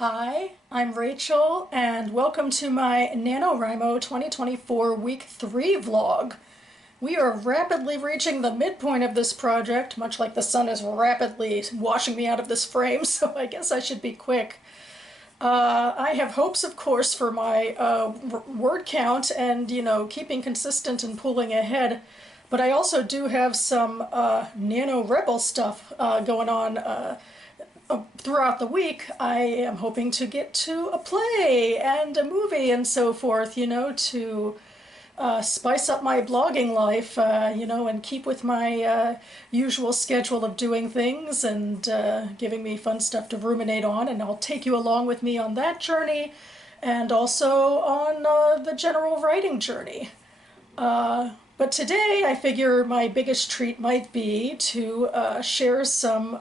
Hi, I'm Rachel, and welcome to my NaNoWriMo 2024 Week 3 vlog. We are rapidly reaching the midpoint of this project, much like the sun is rapidly washing me out of this frame, so I guess I should be quick. I have hopes, of course, for my word count and, keeping consistent and pulling ahead. But I also do have some NaNoWriMo stuff going on throughout the week. I am hoping to get to a play and a movie and so forth, to spice up my blogging life, and keep with my usual schedule of doing things and giving me fun stuff to ruminate on. And I'll take you along with me on that journey and also on the general writing journey. But today I figure my biggest treat might be to share some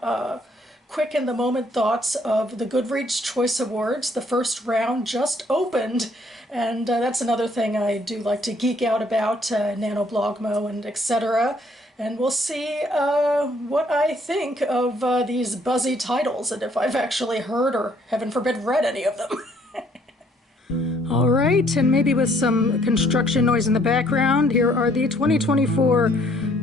quick in the moment thoughts of the Goodreads Choice Awards. The first round just opened, and that's another thing I do like to geek out about, NaNoBlogmo and etc. And we'll see what I think of these buzzy titles and if I've actually heard or, heaven forbid, read any of them. All right, and maybe with some construction noise in the background, here are the 2024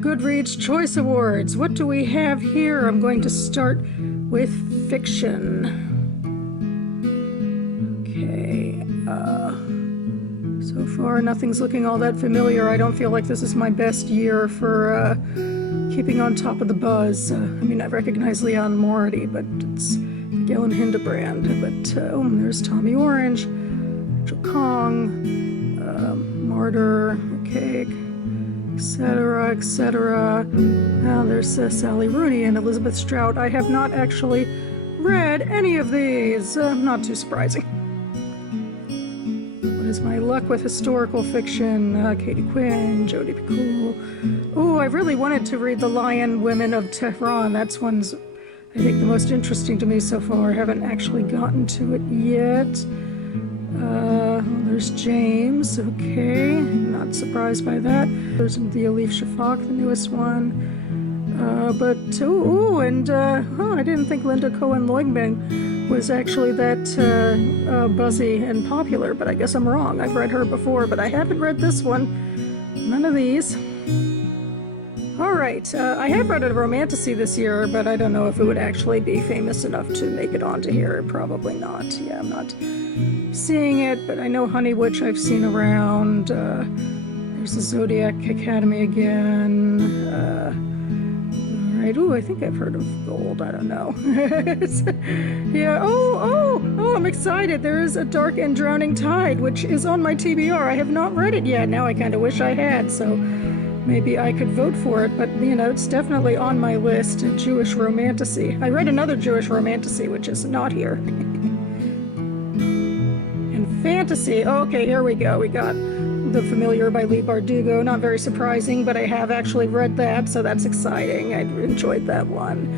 Goodreads Choice Awards. What do we have here? I'm going to start with fiction. Okay, so far nothing's looking all that familiar. I don't feel like this is my best year for keeping on top of the buzz. I recognize Leon Morty, but it's Galen Hildebrand. But oh, there's Tommy Orange, Joe Kong, Martyr, okay, etc., etc. Now there's Sally Rooney and Elizabeth Strout. I have not actually read any of these. Not too surprising. What is my luck with historical fiction? Katie Quinn, Jodi Picoult. Oh, I really wanted to read The Lion Women of Tehran. That's one's, I think, the most interesting to me so far. I haven't actually gotten to it yet. There's James, okay, not surprised by that. There's the Elif Shafak, the newest one. I didn't think Linda Cohen-Loigman was actually that buzzy and popular, but I guess I'm wrong. I've read her before, but I haven't read this one. None of these. All right, I have read a romantasy this year, but I don't know if it would actually be famous enough to make it onto here. Probably not. Yeah, I'm not seeing it, but I know Honey Witch I've seen around. There's the Zodiac Academy again. All right, ooh, I think I've heard of Gold. I don't know. Yeah, oh, I'm excited. There is A Dark and Drowning Tide, which is on my TBR. I have not read it yet. Now I kind of wish I had, so maybe I could vote for it, but it's definitely on my list, a Jewish romantasy. I read another Jewish romantasy, which is not here. And fantasy, okay, here we go. We got The Familiar by Leigh Bardugo. Not very surprising, but I have actually read that, so that's exciting. I enjoyed that one.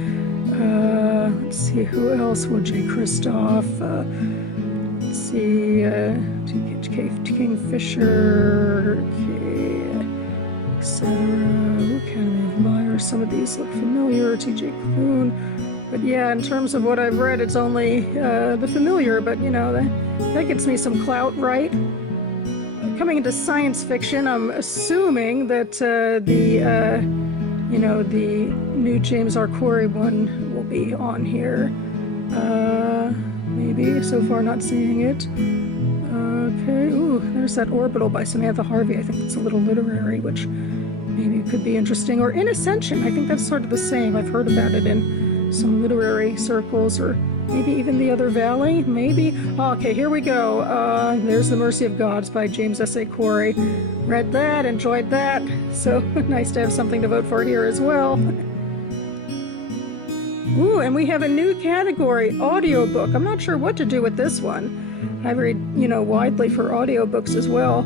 Let's see, who else? Well, J. Kristoff. Let's see, Kingfisher. Okay. Etc. Academy of Myers. Some of these look familiar. T.J. Klune. But yeah, in terms of what I've read, it's only The Familiar, but that gets me some clout, right? Coming into science fiction, I'm assuming that the new James R. Corey one will be on here. Maybe. So far, not seeing it. Okay, ooh, there's that Orbital by Samantha Harvey. I think it's a little literary, which maybe could be interesting. Or In Ascension, I think that's sort of the same. I've heard about it in some literary circles, or maybe even The Other Valley, maybe. Okay, here we go. There's The Mercy of Gods by James S.A. Corey. Read that, enjoyed that. So nice to have something to vote for here as well. Ooh, and we have a new category, audiobook. I'm not sure what to do with this one. I read, widely for audiobooks as well.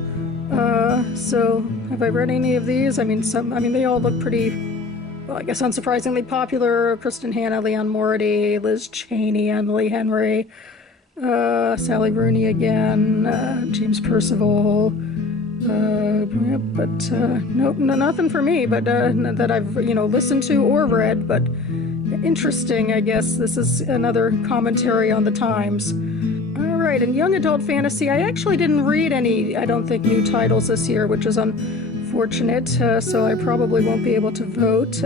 So have I read any of these? They all look pretty, well, I guess unsurprisingly popular. Kristen Hanna, Leon Morty, Liz Cheney, Emily Henry, Sally Rooney again, James Percival. Nope, nothing for me, but that I've, listened to or read, but interesting, I guess. This is another commentary on the times. All right, in young adult fantasy, I actually didn't read any, I don't think, new titles this year, which is unfortunate, so I probably won't be able to vote.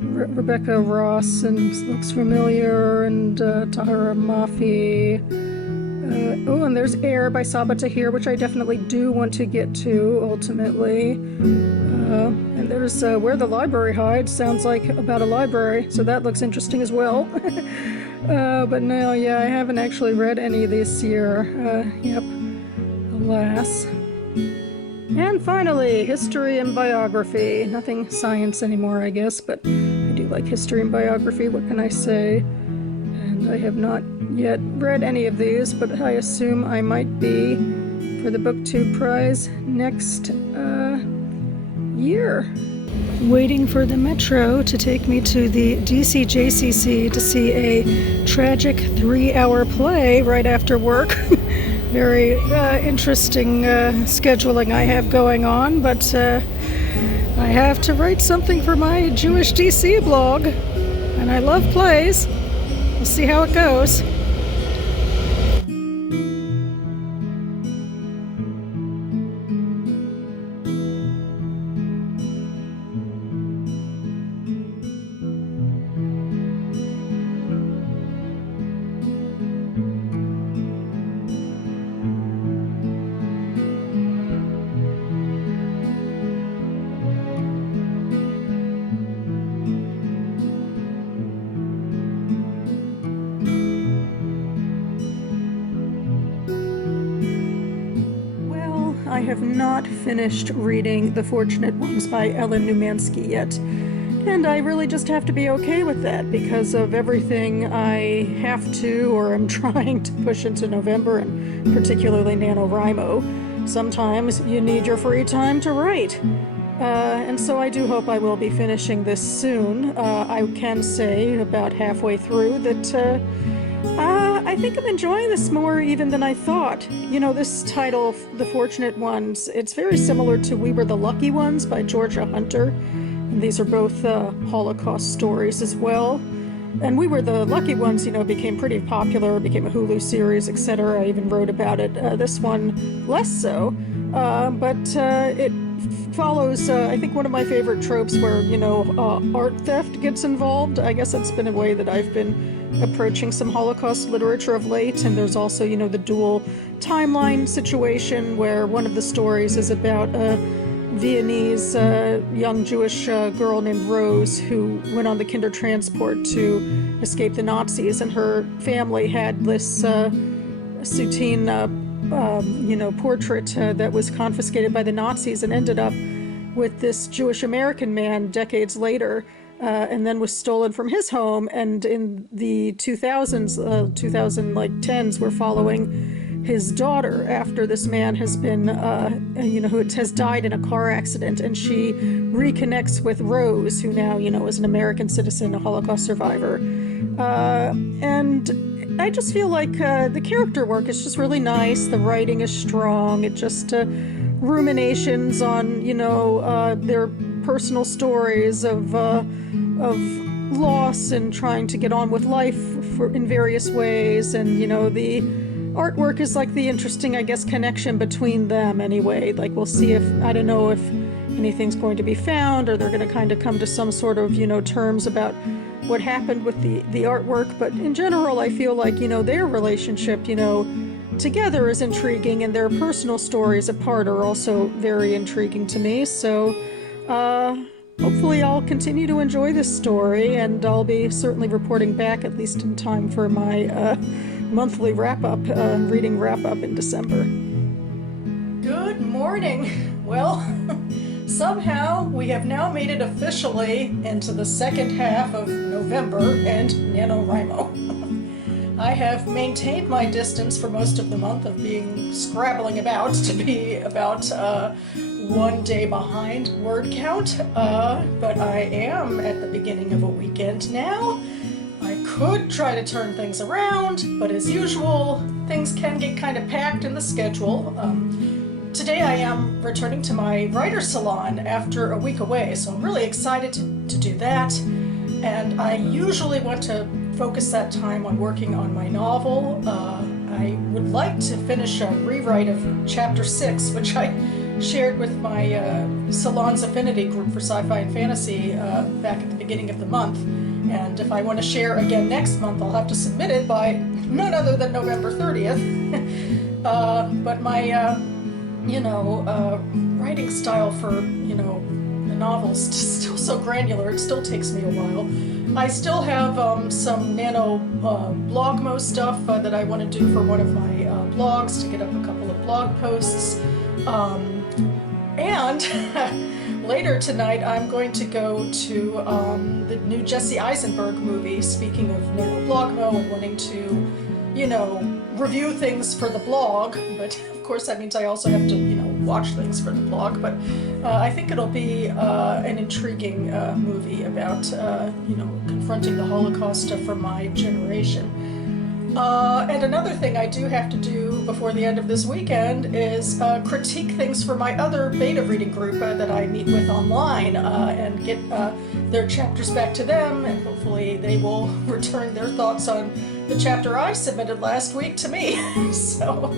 Rebecca Ross and looks familiar, and Tahara Mafi. And there's Air by Saba Tahir, which I definitely do want to get to, ultimately. And there's Where the Library Hides, sounds like about a library, so that looks interesting as well. But no, yeah, I haven't actually read any this year. Yep, alas. And finally, history and biography. Nothing science anymore, I guess, but I do like history and biography, what can I say? And I have not yet read any of these, but I assume I might be for the BookTube prize next year. Waiting for the metro to take me to the DCJCC to see a tragic 3-hour play right after work. Very interesting scheduling I have going on, but I have to write something for my Jewish DC blog, and I love plays. We'll see how it goes. I have not finished reading The Fortunate Ones by Ellen Numansky yet, and I really just have to be okay with that because of everything I have to or am trying to push into November, and particularly NaNoWriMo. Sometimes you need your free time to write. And so I do hope I will be finishing this soon. I can say about halfway through that I think I'm enjoying this more even than I thought. You know, this title, The Fortunate Ones, it's very similar to We Were the Lucky Ones by Georgia Hunter. And these are both Holocaust stories as well. And We Were the Lucky Ones, you know, became pretty popular, became a Hulu series, etc. I even wrote about it. This one, less so. But it follows, I think, one of my favorite tropes where, you know, art theft gets involved. I guess that's been a way that I've been approaching some Holocaust literature of late. And there's also, you know, the dual timeline situation where one of the stories is about a Viennese young Jewish girl named Rose who went on the Kindertransport to escape the Nazis, and her family had this Soutine portrait that was confiscated by the Nazis and ended up with this Jewish American man decades later, and then was stolen from his home. And in the 2010s, we're following his daughter after this man has been, who has died in a car accident, and she reconnects with Rose, who now, you know, is an American citizen, a Holocaust survivor. And I just feel like the character work is just really nice. The writing is strong. It just ruminations on, you know, their personal stories of loss and trying to get on with life in various ways. And, you know, the artwork is like the interesting, I guess, connection between them anyway. Like, we'll see if, I don't know if anything's going to be found, or they're going to kind of come to some sort of, you know, terms about what happened with the artwork. But in general, I feel like, you know, their relationship, you know, together is intriguing, and their personal stories apart are also very intriguing to me. So hopefully I'll continue to enjoy this story, and I'll be certainly reporting back at least in time for my monthly wrap-up, reading wrap-up in December. Good morning. Well, somehow we have now made it officially into the second half of November and NaNoWriMo. I have maintained my distance for most of the month of being scrabbling about to be about 1 day behind word count, but I am at the beginning of a weekend now. I could try to turn things around, but as usual, things can get kind of packed in the schedule. Today I am returning to my writer's salon after a week away, so I'm really excited to do that. And I usually want to focus that time on working on my novel. I would like to finish a rewrite of Chapter 6, which I shared with my Salon's Affinity group for sci-fi and fantasy back at the beginning of the month. And if I want to share again next month, I'll have to submit it by none other than November 30th. But my, writing style for, the novel's still so granular, it still takes me a while. I still have some NaNoWriMo stuff that I want to do for one of my blogs to get up a couple of blog posts. And later tonight I'm going to go to the new Jesse Eisenberg movie, speaking of NaNoWriMo and wanting to, review things for the blog, but of course that means I also have to, watch things for the blog, but I think it'll be an intriguing movie about, confronting the Holocaust from my generation. And another thing I do have to do before the end of this weekend is critique things for my other beta reading group that I meet with online and get their chapters back to them, and hopefully they will return their thoughts on the chapter I submitted last week to me. So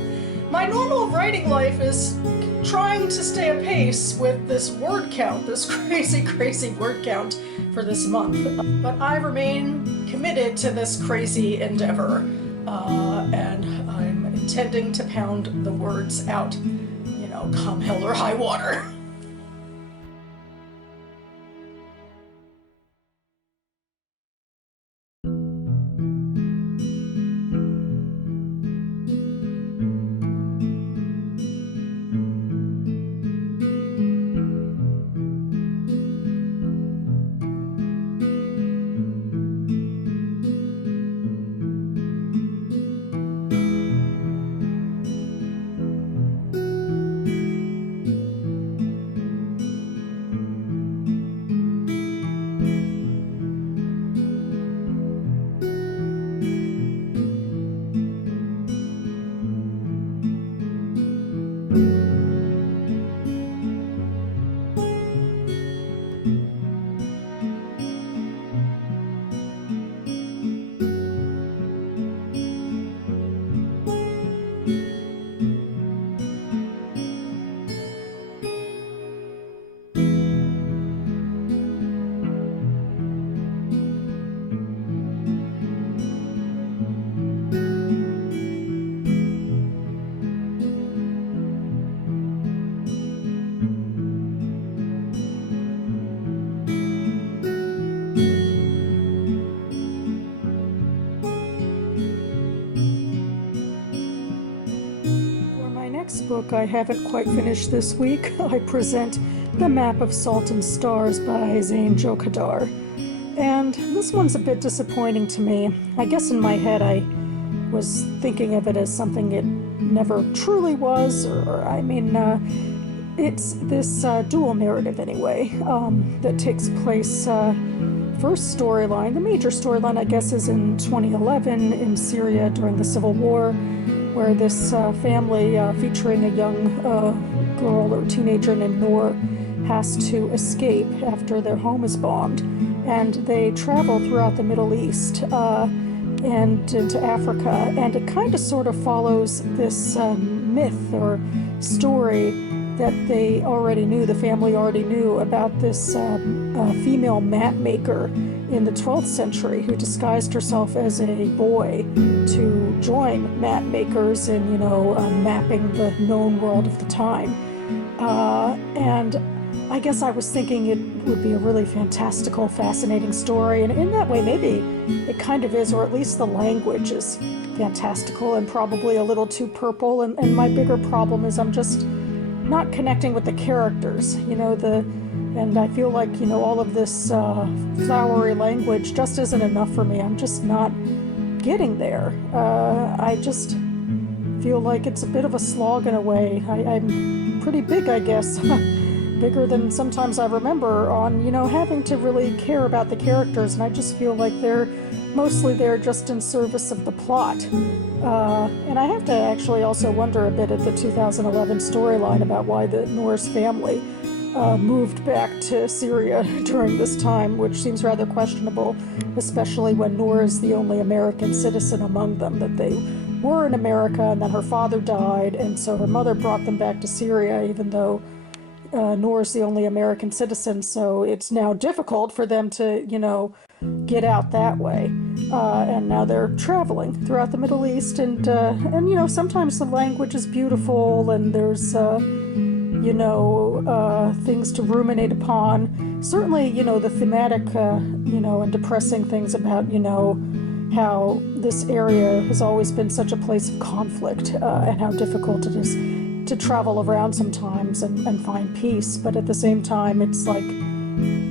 my normal writing life is trying to stay apace with this word count, this crazy word count for this month. But I remain committed to this crazy endeavor, and I'm intending to pound the words out, come hell or high water. Book I haven't quite finished this week, I present The Map of Salt and Stars by Zane Jokadar. And this one's a bit disappointing to me. I guess in my head I was thinking of it as something it never truly was, it's this dual narrative anyway, that takes place, first storyline, the major storyline I guess is in 2011 in Syria during the Civil War, where this family featuring a young girl or teenager named Noor has to escape after their home is bombed. And they travel throughout the Middle East and into Africa. And it kind of sort of follows this myth or story that they already knew, the family already knew, about this female map maker in the 12th century who disguised herself as a boy to join map makers in, mapping the known world of the time. And I guess I was thinking it would be a really fantastical, fascinating story, and in that way maybe it kind of is, or at least the language is fantastical and probably a little too purple, and my bigger problem is I'm just not connecting with the characters, and I feel like, all of this flowery language just isn't enough for me. I'm just not getting there. I just feel like it's a bit of a slog in a way. I'm pretty big, I guess, bigger than sometimes I remember on, having to really care about the characters, and I just feel like they're mostly there just in service of the plot. And I have to actually also wonder a bit at the 2011 storyline about why the Norse family moved back to Syria during this time, which seems rather questionable, especially when Noor is the only American citizen among them, that they were in America and then her father died, and so her mother brought them back to Syria, even though Noor is the only American citizen, so it's now difficult for them to, get out that way. And now they're traveling throughout the Middle East, and sometimes the language is beautiful, and there's things to ruminate upon. Certainly, the thematic, and depressing things about, how this area has always been such a place of conflict, and how difficult it is to travel around sometimes and find peace. But at the same time, it's like,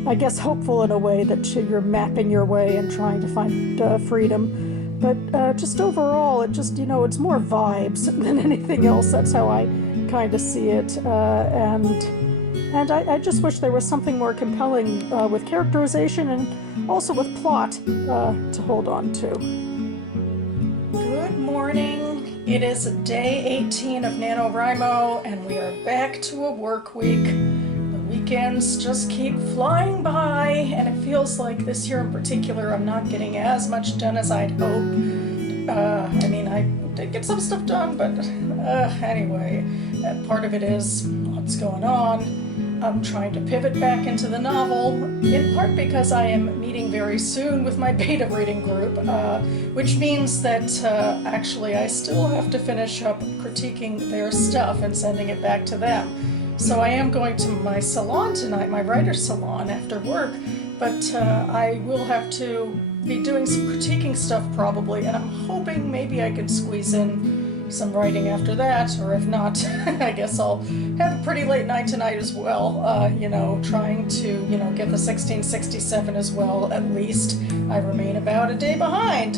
I guess, hopeful in a way that you're mapping your way and trying to find freedom. But just overall, it just, it's more vibes than anything else. That's how I kind of see it. And I just wish there was something more compelling with characterization and also with plot to hold on to. Good morning. It is day 18 of NaNoWriMo, and we are back to a work week. The weekends just keep flying by, and it feels like this year in particular I'm not getting as much done as I'd hoped. I did get some stuff done, but anyway, part of it is what's going on. I'm trying to pivot back into the novel, in part because I am meeting very soon with my beta reading group, which means that actually I still have to finish up critiquing their stuff and sending it back to them. So I am going to my salon tonight, my writer's salon, after work, but I will have to be doing some critiquing stuff probably, and I'm hoping maybe I can squeeze in some writing after that, or if not, I guess I'll have a pretty late night tonight as well, trying to, get the 1667 as well, at least. I remain about a day behind.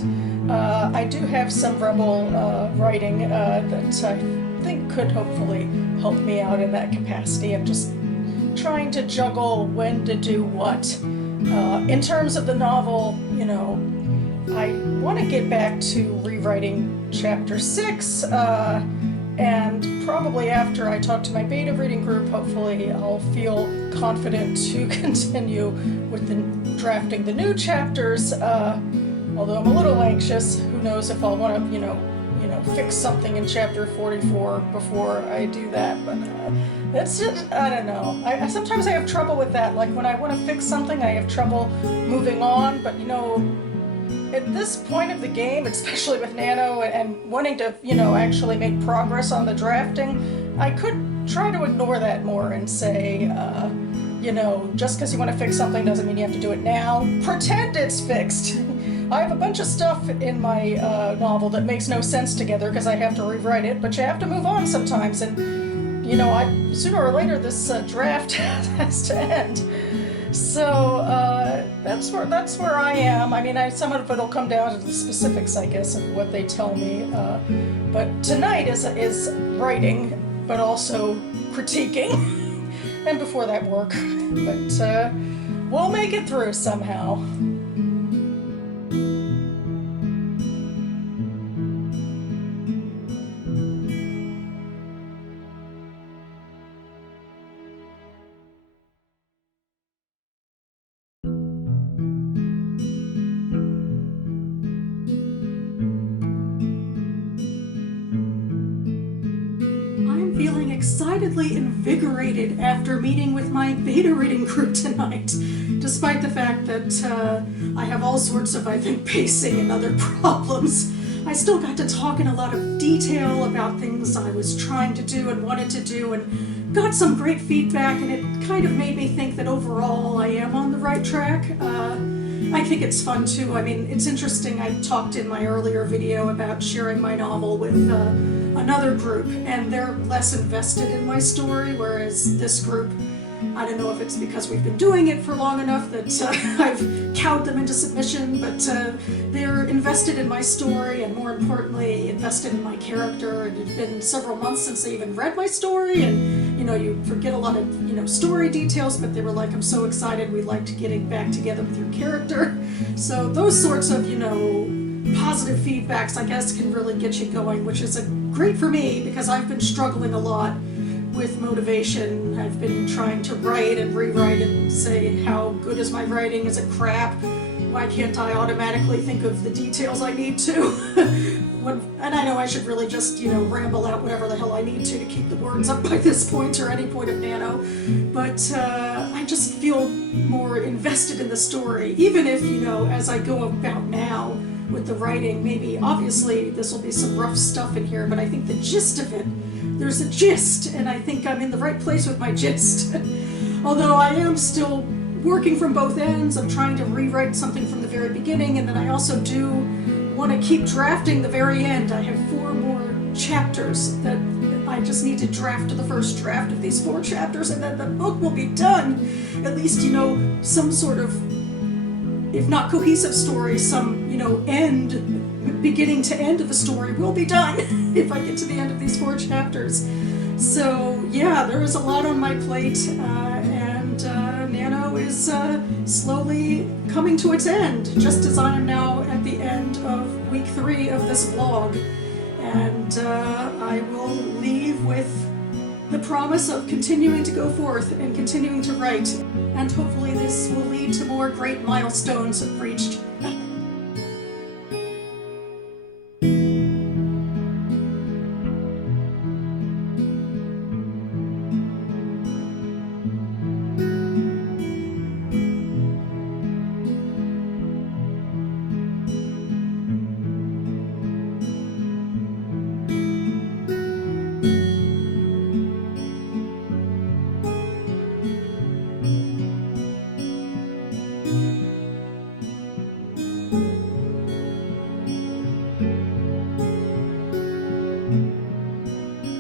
I do have some Rebel writing that I think could hopefully help me out in that capacity. I'm just trying to juggle when to do what. In terms of the novel, I want to get back to rewriting chapter 6, and probably after I talk to my beta reading group, hopefully I'll feel confident to continue with drafting the new chapters, although I'm a little anxious. Who knows if I'll want to, fix something in chapter 44 before I do that, but that's just, I don't know. I sometimes I have trouble with that, like when I want to fix something, I have trouble moving on, but at this point of the game, especially with Nano and wanting to, actually make progress on the drafting, I could try to ignore that more and say, just because you want to fix something doesn't mean you have to do it now. Pretend it's fixed. I have a bunch of stuff in my novel that makes no sense together because I have to rewrite it, but you have to move on sometimes, and, sooner or later this draft has to end. So that's where I am. I mean, some of it'll come down to the specifics, I guess, of what they tell me. But tonight is writing, but also critiquing, and before that work. But we'll make it through somehow. Feeling excitedly invigorated after meeting with my beta reading group tonight, despite the fact that I have all sorts of, I think, pacing and other problems. I still got to talk in a lot of detail about things I was trying to do and wanted to do, and got some great feedback, and it kind of made me think that overall I am on the right track. I think it's fun too. I mean, it's interesting. I talked in my earlier video about sharing my novel with another group, and they're less invested in my story, whereas this group, I don't know if it's because we've been doing it for long enough that I've cowed them into submission, but they're invested in my story, and more importantly, invested in my character. And it's been several months since they even read my story, and you forget a lot of story details, but they were like, "I'm so excited, we liked getting back together with your character." So those sorts of positive feedbacks, I guess, can really get you going, which is great for me because I've been struggling a lot with motivation. I've been trying to write and rewrite and say, how good is my writing? Is it crap? Why can't I automatically think of the details I need to? And I know I should really just, ramble out whatever the hell I need to keep the words up by this point or any point of Nano. But I just feel more invested in the story, even if, as I go about now with the writing, maybe obviously this will be some rough stuff in here, but I think the gist of it, there's a gist, and I think I'm in the right place with my gist. Although I am still working from both ends. I'm trying to rewrite something from the very beginning, and then I also do want to keep drafting the very end. I have 4 more chapters that I just need to draft the first draft of these 4 chapters, and then the book will be done. At least, some sort of, if not cohesive story, some, end, beginning to end of the story will be done if I get to the end of these 4 chapters. So, yeah, there is a lot on my plate, and Nano is slowly coming to its end, just as I am now at the end of week 3 of this vlog. And I will leave with the promise of continuing to go forth and continuing to write. And hopefully this will lead to more great milestones reached